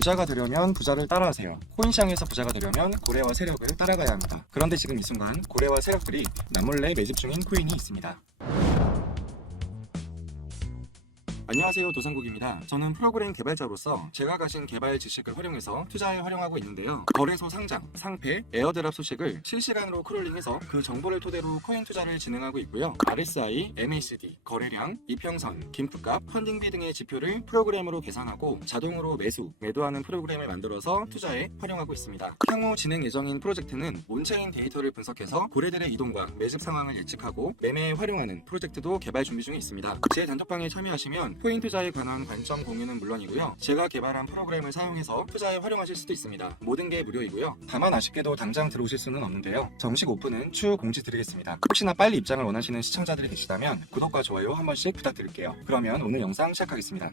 부자가 되려면 부자를 따라하세요. 코인시장에서 부자가 되려면 고래와 세력을 따라가야 합니다. 그런데 지금 이 순간 고래와 세력들이 남몰래 매집 중인 코인이 있습니다. 안녕하세요, 도상국입니다. 저는 프로그램 개발자로서 제가 가진 개발 지식을 활용해서 투자에 활용하고 있는데요. 거래소 상장, 상패, 에어드랍 소식을 실시간으로 크롤링해서 그 정보를 토대로 코인 투자를 진행하고 있고요. RSI, MACD, 거래량, 이평선, 김프값, 펀딩비 등의 지표를 프로그램으로 계산하고 자동으로 매도하는 프로그램을 만들어서 투자에 활용하고 있습니다. 향후 진행 예정인 프로젝트는 온체인 데이터를 분석해서 고래들의 이동과 매집 상황을 예측하고 매매에 활용하는 프로젝트도 개발 준비 중에 있습니다. 제 단톡방에 참여하시면 코인 투자에 관한 관점 공유는 물론이고요. 제가 개발한 프로그램을 사용해서 투자에 활용하실 수도 있습니다. 모든 게 무료이고요. 다만 아쉽게도 당장 들어오실 수는 없는데요. 정식 오픈은 추후 공지 드리겠습니다. 혹시나 빨리 입장을 원하시는 시청자들이 계시다면 구독과 좋아요 한 번씩 부탁드릴게요. 그러면 오늘 영상 시작하겠습니다.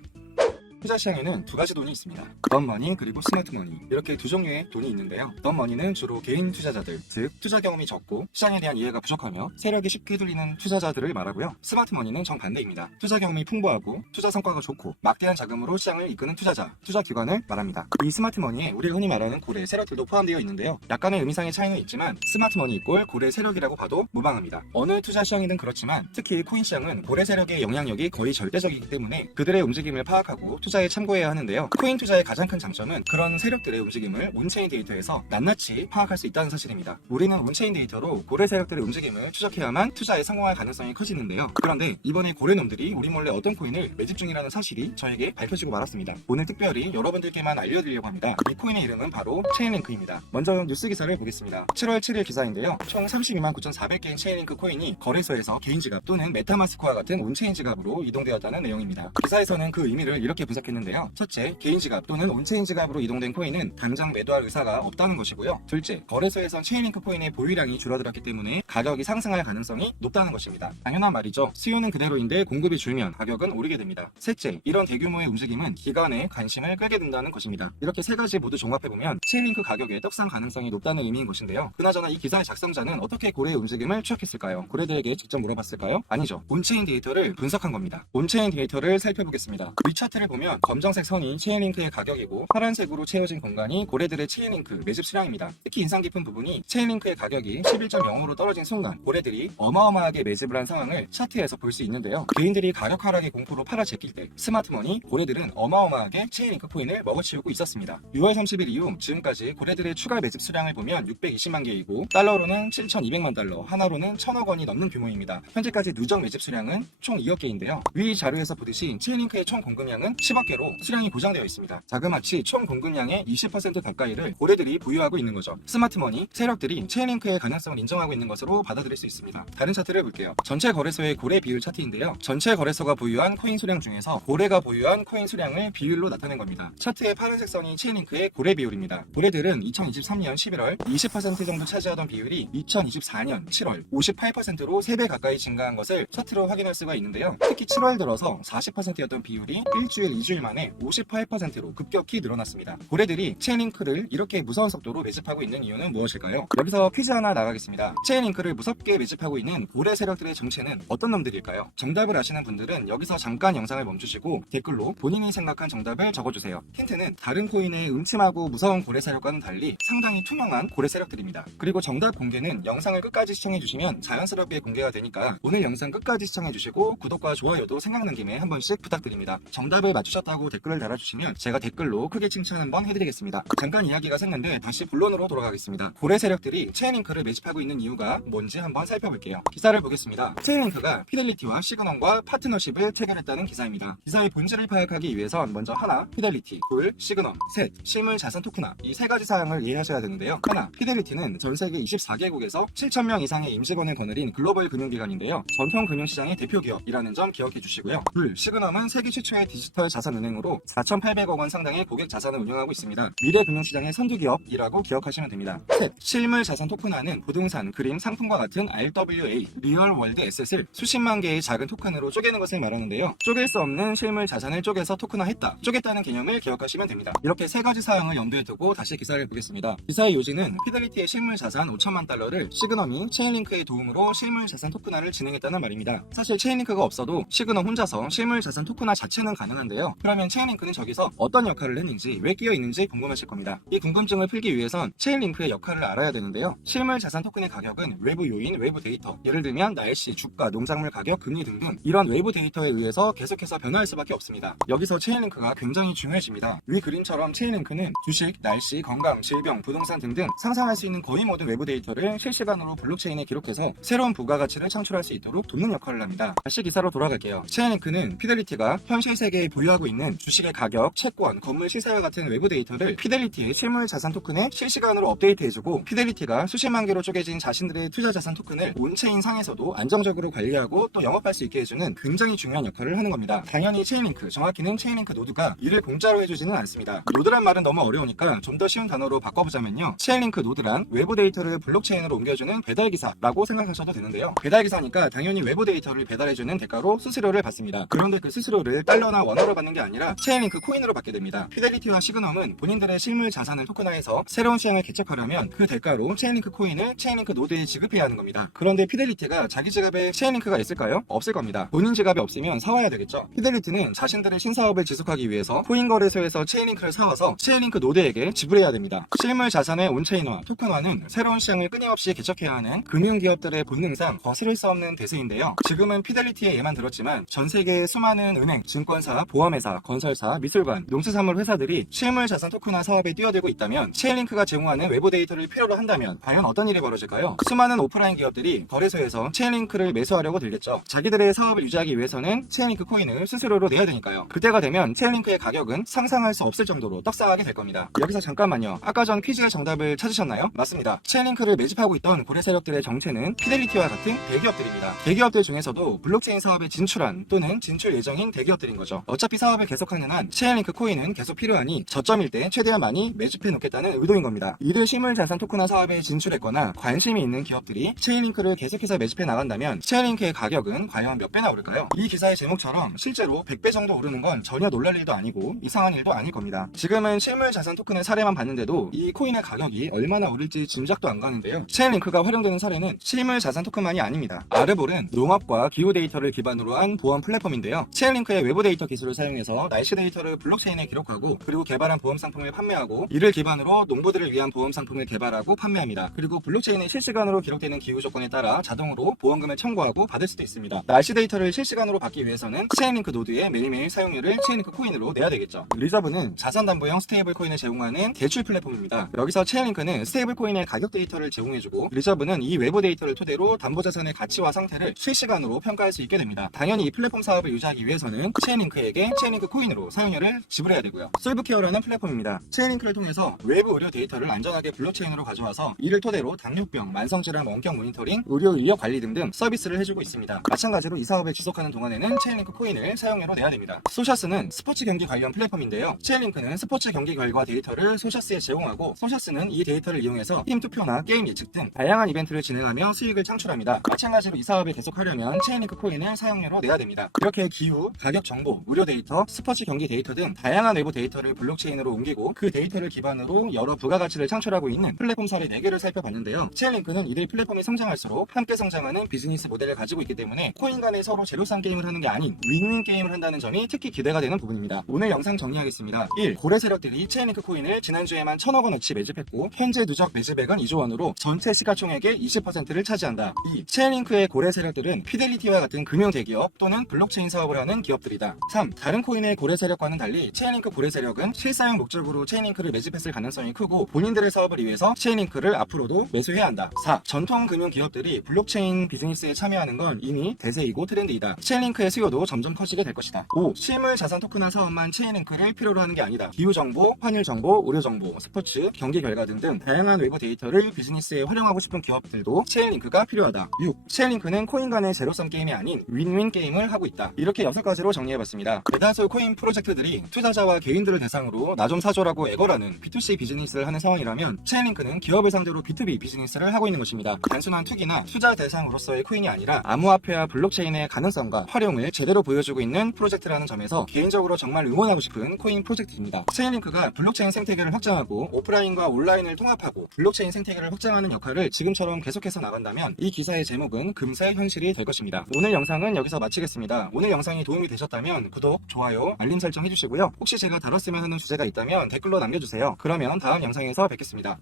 투자 시장에는 두 가지 돈이 있습니다. 덤머니 그리고 스마트머니, 이렇게 두 종류의 돈이 있는데요. 덤머니는 주로 개인 투자자들, 즉 투자 경험이 적고 시장에 대한 이해가 부족하며 세력이 쉽게 들리는 투자자들을 말하고요. 스마트머니는 정반대입니다. 투자 경험이 풍부하고 투자 성과가 좋고 막대한 자금으로 시장을 이끄는 투자자, 투자 기관을 말합니다. 이 스마트머니에 우리가 흔히 말하는 고래 세력들도 포함되어 있는데요. 약간의 의미상의 차이는 있지만 스마트머니 이꼴 고래 세력이라고 봐도 무방합니다. 어느 투자 시장이든 그렇지만 특히 코인 시장은 고래 세력의 영향력이 거의 절대적이기 때문에 그들의 움직임을 파악하고 투자에 참고해야 하는데요. 코인 투자의 가장 큰 장점은 그런 세력들의 움직임을 온체인 데이터에서 낱낱이 파악할 수 있다는 사실입니다. 우리는 온체인 데이터로 고래 세력들의 움직임을 추적해야만 투자에 성공할 가능성이 커지는데요. 그런데 이번에 고래놈들이 우리 몰래 어떤 코인을 매집 중이라는 사실이 저에게 밝혀지고 말았습니다. 오늘 특별히 여러분들께만 알려드리려고 합니다. 이 코인의 이름은 바로 체인링크입니다. 먼저 뉴스 기사를 보겠습니다. 7월 7일 기사인데요. 총 32만 9,400개의 체인링크 코인이 거래소에서 개인 지갑 또는 메타마스크와 같은 온체인 지갑으로 이동되었다는 내용입니다. 기사에서는 그 의미를 이렇게 분석했는데요. 첫째, 개인 지갑 또는 온체인 지갑으로 이동된 코인은 당장 매도할 의사가 없다는 것이고요. 둘째, 거래소에선 체인링크 코인의 보유량이 줄어들었기 때문에 가격이 상승할 가능성이 높다는 것입니다. 당연한 말이죠. 수요는 그대로인데 공급이 줄면 가격은 오르게 됩니다. 셋째, 이런 대규모의 움직임은 기관의 관심을 끌게 된다는 것입니다. 이렇게 세 가지 모두 종합해보면 체인링크 가격의 떡상 가능성이 높다는 의미인 것인데요. 그나저나 이 기사의 작성자는 어떻게 고래의 움직임을 추적했을까요? 고래들에게 직접 물어봤을까요? 아니죠. 온체인 데이터를 분석한 겁니다. 온체인 데이터를 살펴보겠습니다. 위 차트를 보면 검정색 선이 체인링크의 가격이고 파란색으로 채워진 공간이 고래들의 체인링크 매집 수량입니다. 특히 인상 깊은 부분이 체인링크의 가격이 11.0으로 떨어진 순간 고래들이 어마어마하게 매집을 한 상황을 차트에서 볼 수 있는데요. 개인들이 가격 하락의 공포로 팔아 제낄 때 스마트머니 고래들은 어마어마하게 체인링크 코인을 먹어치우고 있었습니다. 6월 30일 이후 지금까지 고래들의 추가 매집 수량을 보면 620만 개이고 달러로는 7,200만 달러, 하나로는 1,000억 원이 넘는 규모입니다. 현재까지 누적 매집 수량은 총 2억 개인데요. 위 자료에서 보듯이 체인링크의 총 공급량은 10억 개로 수량이 고정되어 있습니다. 자그마치 총 공급량의 20% 가까이를 고래들이 보유하고 있는 거죠. 스마트머니, 세력들이 체인링크의 가능성을 인정하고 있는 것으로 받아들일 수 있습니다. 다른 차트를 볼게요. 전체 거래소의 고래 비율 차트인데요. 전체 거래소가 보유한 코인 수량 중에서 고래가 보유한 코인 수량을 비율로 나타낸 겁니다. 차트의 파란색 선이 체인링크의 고래 비율입니다. 고래들은 2023년 11월 20% 정도 차지하던 비율이 2024년 7월 58%로 3배 가까이 증가한 것을 차트로 확인할 수가 있는데요. 특히 7월 들어서 40%였던 비율이 2주일 만에 58%로 급격히 늘어났습니다. 고래들이 체인링크를 이렇게 무서운 속도로 매집하고 있는 이유는 무엇일까요? 여기서 퀴즈 하나 나가겠습니다. 체인링크를 무섭게 매집하고 있는 고래 세력들의 정체는 어떤 놈들일까요? 정답을 아시는 분들은 여기서 잠깐 영상을 멈추시고 댓글로 본인이 생각한 정답을 적어주세요. 힌트는 다른 코인의 음침하고 무서운 고래 세력과는 달리 상당히 투명한 고래 세력들입니다. 그리고 정답 공개는 영상을 끝까지 시청해주시면 자연스럽게 공개가 되니까 오늘 영상 끝까지 시청해주시고 구독과 좋아요도 생각난 김에 한 번씩 부탁드립니다. 정답을 맞추셨다고 댓글을 달아주시면 제가 댓글로 크게 칭찬 한번 해드리겠습니다. 잠깐 이야기가 샜는데 다시 본론으로 돌아가겠습니다. 고래 세력들이 체인링크를 매집하고 있는 이유가 뭔지 한번 살펴볼게요. 기사를 보겠습니다. 체인링크가 피델리티와 시그넘과 파트너십을 체결했다는 기사입니다. 기사의 본질을 파악하기 위해선 먼저 하나, 피델리티, 둘, 시그넘, 셋, 실물 자산 토크나 이 세 가지 사항을 이해하셔야 되는데요. 하나, 피델리티는 전 세계 24개국에서 7,000명 이상의 임직원을 거느린 글로벌 금융기관인데요. 전통 금융시장의 대표 기업이라는 점 기억해 주시고요. 둘, 시그넘은 세계 최초의 디지털 자산은행으로 4,800억 원 상당의 고객 자산을 운영하고 있습니다. 미래 금융시장의 선두기업이라고 기억하시면 됩니다. 셋, 실물 자산 토큰화는 부동산, 그림, 상품과 같은 RWA, 리얼 월드 에셋을 수십만 개의 작은 토큰으로 쪼개는 것을 말하는데요. 쪼갤 수 없는 실물 자산을 쪼개서 토큰화했다. 쪼갰다는 개념을 기억하시면 됩니다. 이렇게 세 가지 사항을 염두에 두고 다시 기사를 보겠습니다. 기사의 요지는 피델리티의 실물 자산 5천만 달러를 시그넘이 체인링크의 도움으로 실물 자산 토큰화를 진행했다는 말입니다. 사실 체인링크가 없어도 시그넘 혼자서 실물 자산 토큰화 자체는 가능한데요. 그러면 체인링크는 저기서 어떤 역할을 했는지, 왜 끼어 있는지 궁금하실 겁니다. 이 궁금증을 풀기 위해선 체인링크의 역할을 알아야 되는데요. 실물 자산 토큰의 가격은 외부 요인, 외부 데이터, 예를 들면 날씨, 주가, 농작물 가격, 금리 등등 이런 외부 데이터에 의해서 계속해서 변화할 수밖에 없습니다. 여기서 체인링크가 굉장히 중요해집니다. 위 그림처럼 체인링크는 주식, 날씨, 건강, 질병, 부동산 등등 상상할 수 있는 거의 모든 외부 데이터를 실시간으로 블록체인에 기록해서 새로운 부가가치를 창출할 수 있도록 돕는 역할을 합니다. 다시 기사로 돌아갈게요. 체인링크는 피델리티가 현실 세계에 보유하고 있는 주식의 가격, 채권, 건물 시세와 같은 외부 데이터를 피델리티의 실물 자산 토큰에 실시간으로 업데이트해주고, 피델리티가 수십만 개로 쪼개진 자신들의 투자 자산 토큰을 온체인 상에서도 안정적으로 관리하고 또 영업할 수 있게 해주는 굉장히 중요한 역할을 하는 겁니다. 당연히 체인링크, 정확히는 체인링크 노드가 이를 공짜로 해주지는 않습니다. 노드란 말은 너무 어려우니까 좀 더 쉬운 단어로 바꿔보자면요, 체인링크 노드란 외부 데이터를 블록체인으로 옮겨주는 배달기사라고 생각하셔도 되는데요. 배달기사니까 당연히 외부 데이터를 배달해주는 대가로 수수료를 받습니다. 그런데 그 수수료를 달러나 원화로 받는 게 아니라 체인링크 코인으로 받게 됩니다. 피델리티와 시그넘은 본인들의 실물 자산을 토큰화해서 새로운 시장을 개척하려면 그 대가로 체인링크 코인을 체인링크 노드에 지급해야 하는 겁니다. 그런데 피델리티가 자기 지갑에 체인링크가 있을까요? 없을 겁니다. 본인 지갑에 없으면 사와야 되겠죠. 피델리티는 자신들의 신사업을 지속하기 위해서 코인 거래소에서 체인링크를 사와서 체인링크 노드에게 지불해야 됩니다. 실물 자산의 온체인화, 토큰화는 새로운 시장을 끊임없이 개척해야 하는 금융기업들의 본능상 거스를 수 없는 대세인데요. 지금은 피델리티의 예만 들었지만 전 세계의 수많은 은행, 증권사, 보험회사, 건설사, 미술관, 농수산물 회사들이 실물 자산 토큰화 사업에 뛰어들고 있다면, 체인링크가 제공하는 외부 데이터를 필요로 한다면 과연 어떤 일이 벌어질까요? 수많은 오프라인 기업들이 거래소에서 체인링크를 매수하려고 들겠죠. 자기들의 사업을 유지하기 위해서는 체인링크 코인을 수수료로 내야 되니까요. 그때가 되면 체인링크의 가격은 상상할 수 없을 정도로 떡상하게 될 겁니다. 여기서 잠깐만요. 아까 전 퀴즈의 정답을 찾으셨나요? 맞습니다. 체인링크를 매집하고 있던 고래 세력들의 정체는 피델리티와 같은 대기업들입니다. 대기업들 중에서도 블록체인 사업에 진출한 또는 진출 예정인 대기업들인 거죠. 어차피 사업을 계속하는 한 체인링크 코인은 계속 필요하니 저점일 때 최대한 많이 매집해 놓겠다는 의도인 겁니다. 이들 실물 자산 토큰화 사업에 진출했거나 관심이 있는 기업들이 체인링크를 계속해서 매집해 나간다면 체인링크의 가격은 과연 몇 배나 오를까요? 이 기사의 제목처럼 실제로 100배 정도 오르는 건 전혀 놀랄 일도 아니고 이상한 일도 아닐 겁니다. 지금은 실물 자산 토큰의 사례만 봤는데도 이 코인의 가격이 얼마나 오를지 짐작도 안 가는데요. 체인링크가 활용되는 사례는 실물 자산 토큰만이 아닙니다. 아르볼은 농업과 기후 데이터를 기반으로 한 보험 플랫폼인데요. 체인링크의 외부 데이터 기술을 사용해서 날씨 데이터를 블록체인에 기록하고, 그리고 개발한 보험 상품을 판매하고, 이를 기반으로 농부들을 위한 보험 상품을 개발하고 판매합니다. 그리고 블록체인에 실시간으로 기록되는 기후 조건에 따라 자동으로 보험금을 청구하고 받을 수도 있습니다. 날씨 데이터를 실시간으로 받기 위해서는 체인링크 노드의 매일매일 사용료를 체인링크 코인으로 내야 되겠죠. 리저브는 자산담보형 스테이블 코인을 제공하는 대출 플랫폼입니다. 여기서 체인링크는 스테이블 코인의 가격 데이터를 제공해주고, 리저브는 이 외부 데이터를 토대로 담보자산의 가치와 상태를 실시간으로 평가할 수 있게 됩니다. 당연히 이 플랫폼 사업을 유지하기 위해서는 체인링크에게 체인링크 코인으로 사용료를 지불해야 되고요. 솔브케어라는 플랫폼입니다. 체인링크를 통해서 외부 의료 데이터를 안전하게 블록체인으로 가져와서 이를 토대로 당뇨병, 만성질환, 원격 모니터링, 의료 인력 관리 등등 서비스를 해주고 있습니다. 마찬가지로 이 사업을 지속하는 동안에는 체인링크 코인을 사용료로 내야 됩니다. 소셔스는 스포츠 경기 관련 플랫폼인데요. 체인링크는 스포츠 경기 결과 데이터를 소셔스에 제공하고, 소셔스는 이 데이터를 이용해서 팀 투표나 게임 예측 등 다양한 이벤트를 진행하며 수익을 창출합니다. 마찬가지로 이 사업을 계속하려면 체인링크 코인을 사용료로 내야 됩니다. 이렇게 기후, 가격 정보, 의료 데이터, 스포츠 경기 데이터 등 다양한 외부 데이터를 블록체인으로 옮기고 그 데이터를 기반으로 여러 부가가치를 창출하고 있는 플랫폼 사례 4개를 살펴봤는데요. 체인링크는 이들 플랫폼이 성장할수록 함께 성장하는 비즈니스 모델을 가지고 있기 때문에 코인 간에 서로 제로섬 게임을 하는 게 아닌 윈윈 게임을 한다는 점이 특히 기대가 되는 부분입니다. 오늘 영상 정리하겠습니다. 1. 고래 세력들이 체인링크 코인을 지난주에만 1000억 원어치 매집했고, 현재 누적 매집액은 2조 원으로 전체 시가총액의 20%를 차지한다. 2. 체인링크의 고래 세력들은 피델리티와 같은 금융 대기업 또는 블록체인 사업을 하는 기업들이다. 3. 다른 코인의 고래 세력과는 달리 체인링크 고래 세력은 실사용 목적으로 체인링크를 매집했을 가능성이 크고, 본인들의 사업을 위해서 체인링크를 앞으로도 매수해야 한다. 4. 전통 금융 기업들이 블록체인 비즈니스에 참여하는 건 이미 대세이고 트렌드이다. 체인링크의 수요도 점점 커지게 될 것이다. 5. 실물 자산 토큰화 사업만 체인링크를 필요로 하는 게 아니다. 기후 정보, 환율 정보, 의료 정보, 스포츠, 경기 결과 등등 다양한 외부 데이터를 비즈니스에 활용하고 싶은 기업들도 체인링크가 필요하다. 6. 체인링크는 코인 간의 제로섬 게임이 아닌 윈윈 게임을 하고 있다. 이렇게 6가지로 정리해봤습니다. 대다수 코인 프로젝트들이 투자자와 개인들을 대상으로 나 좀 사줘라고 애걸하는 B2C 비즈니스를 하는 상황이라면, 체인링크는 기업을 상대로 B2B 비즈니스를 하고 있는 것입니다. 단순한 투기나 투자 대상으로서의 코인이 아니라 암호화폐와 블록체인의 가능성과 활용을 제대로 보여주고 있는 프로젝트라는 점에서 개인적으로 정말 응원하고 싶은 코인 프로젝트입니다. 체인링크가 블록체인 생태계를 확장하고 오프라인과 온라인을 통합하고 블록체인 생태계를 확장하는 역할을 지금처럼 계속해서 나간다면 이 기사의 제목은 금세 현실이 될 것입니다. 오늘 영상은 여기서 마치겠습니다. 오늘 영상이 도움이 되셨다면 구독, 좋아요 좋아요, 알림 설정 해주시고요. 혹시 제가 다뤘으면 하는 주제가 있다면 댓글로 남겨주세요. 그러면 다음 영상에서 뵙겠습니다.